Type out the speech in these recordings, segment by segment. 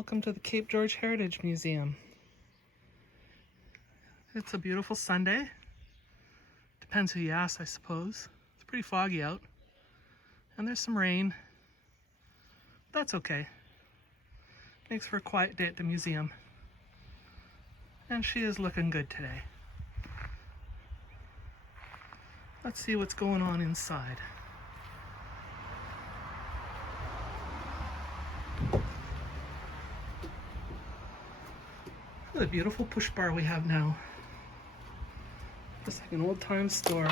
Welcome to the Cape George Heritage Museum. It's a beautiful Sunday. Depends who you ask, I suppose. It's pretty foggy out. And there's some rain. That's okay. Makes for a quiet day at the museum. And she is looking good today. Let's see what's going on inside. What a beautiful push bar we have now. Just like an old time store.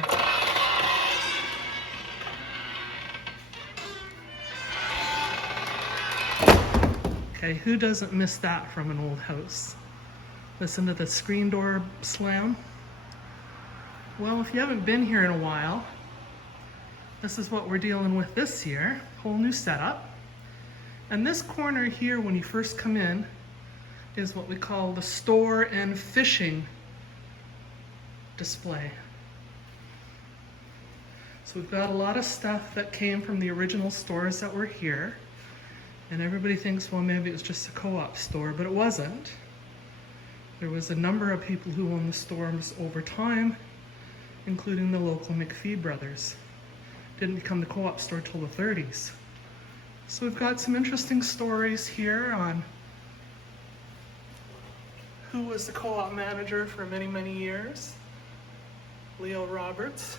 Okay, who doesn't miss that from an old house? Listen to the screen door slam. Well, if you haven't been here in a while, this is what we're dealing with this year. Whole new setup. And this corner here, when you first come in, is what we call the store and fishing display. So we've got a lot of stuff that came from the original stores that were here. And everybody thinks, well, maybe it was just a co-op store, but it wasn't. There was a number of people who owned the stores over time, including the local McPhee brothers. Didn't become the co-op store till the 30s. So we've got some interesting stories here on who was the co-op manager for many, many years. Leo Roberts.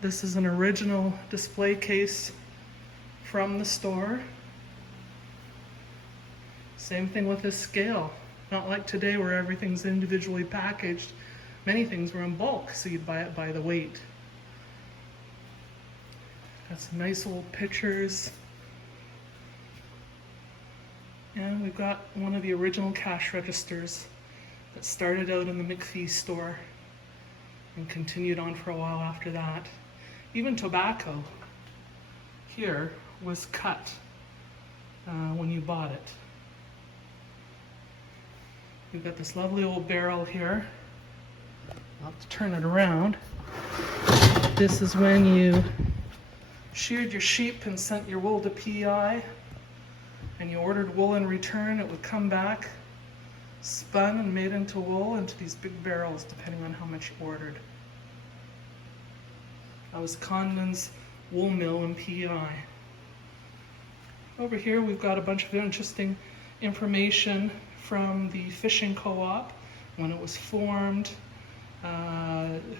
This is an original display case from the store. Same thing with this scale. Not like today where everything's individually packaged. Many things were in bulk, so you'd buy it by the weight. Got some nice old pictures. And we've got one of the original cash registers that started out in the McPhee store and continued on for a while after that. Even tobacco here was cut when you bought it. We've got this lovely old barrel here. I'll have to turn it around. This is when you sheared your sheep and sent your wool to PEI, and you ordered wool in return. It would come back spun and made into wool into these big barrels depending on how much you ordered. That was Condon's wool mill in PEI. Over here we've got a bunch of interesting information from the fishing co-op, when it was formed,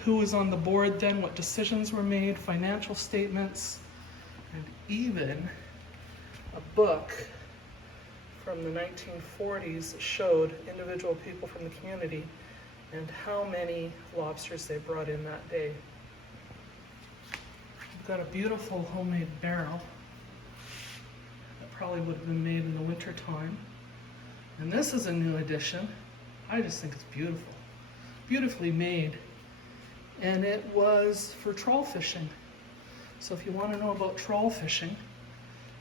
who was on the board then, what decisions were made, financial statements, and even a book from the 1940s that showed individual people from the community and how many lobsters they brought in that day. We've got a beautiful homemade barrel that probably would have been made in the winter time. And this is a new addition. I just think it's beautiful. Beautifully made. And it was for trawl fishing. So if you want to know about trawl fishing,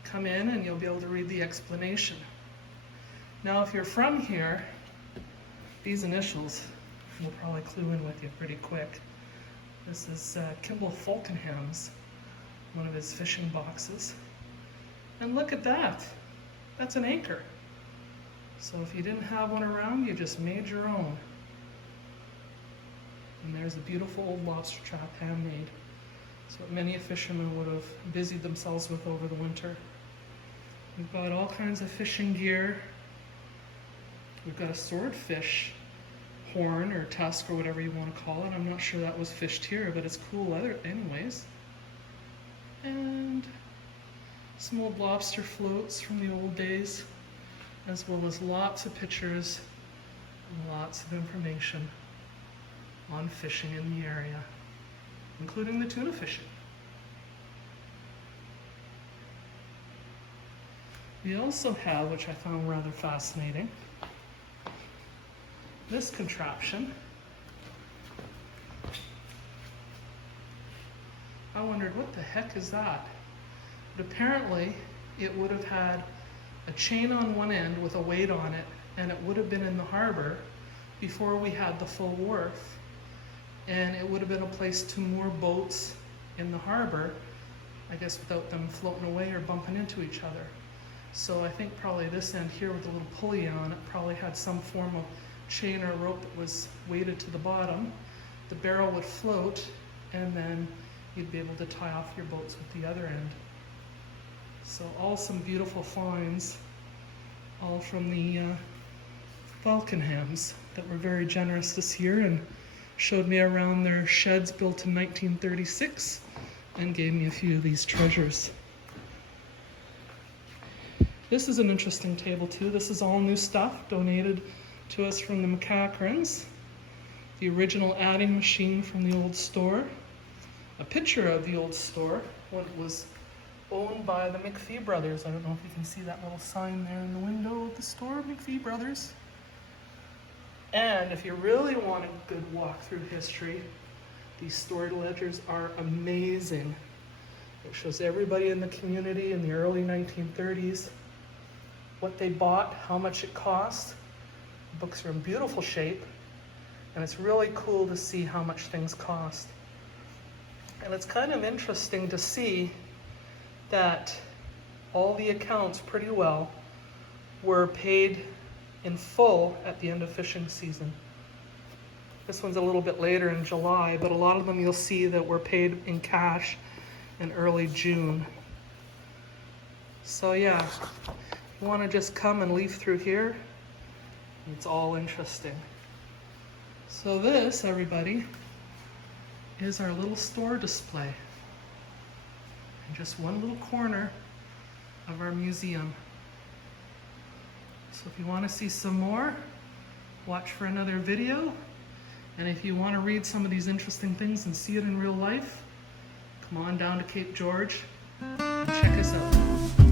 come in and you'll be able to read the explanation. Now, if you're from here, these initials will probably clue in with you pretty quick. This is Kimball Falkenham's, one of his fishing boxes. And look at that. That's an anchor. So if you didn't have one around, you just made your own. And there's a beautiful old lobster trap, handmade. It's what many fishermen would have busied themselves with over the winter. We've got all kinds of fishing gear. We've got a swordfish horn or tusk or whatever you want to call it. I'm not sure that was fished here, but it's cool leather anyways. And some old lobster floats from the old days, as well as lots of pictures and lots of information on fishing in the area, including the tuna fishing. We also have, which I found rather fascinating, this contraption. I wondered, what the heck is that? But apparently it would have had a chain on one end with a weight on it, and it would have been in the harbor before we had the full wharf, and it would have been a place to moor boats in the harbor, I guess without them floating away or bumping into each other. So I think probably this end here with the little pulley on it probably had some form of chain or rope that was weighted to the bottom. The barrel would float, and then you'd be able to tie off your boats with the other end. So all some beautiful finds, all from the Falconhams that were very generous this year and showed me around their sheds built in 1936 and gave me a few of these treasures. This is an interesting table too. This is all new stuff donated to us from the McCachrans. The original adding machine from the old store. A picture of the old store when it was owned by the McPhee brothers. I don't know if you can see that little sign there in the window of the store, McPhee brothers. And if you really want a good walk through history, these stored ledgers are amazing. It shows everybody in the community in the early 1930s, what they bought, how much it cost. The books are in beautiful shape, and it's really cool to see how much things cost. And it's kind of interesting to see that all the accounts pretty well were paid in full at the end of fishing season. This one's a little bit later in July, but a lot of them you'll see that were paid in cash in early June. So yeah, you want to just come and leaf through here. It's all interesting. So this, everybody, is our little store display. In just one little corner of our museum. So if you want to see some more, watch for another video. And if you want to read some of these interesting things and see it in real life, come on down to Cape George and check us out.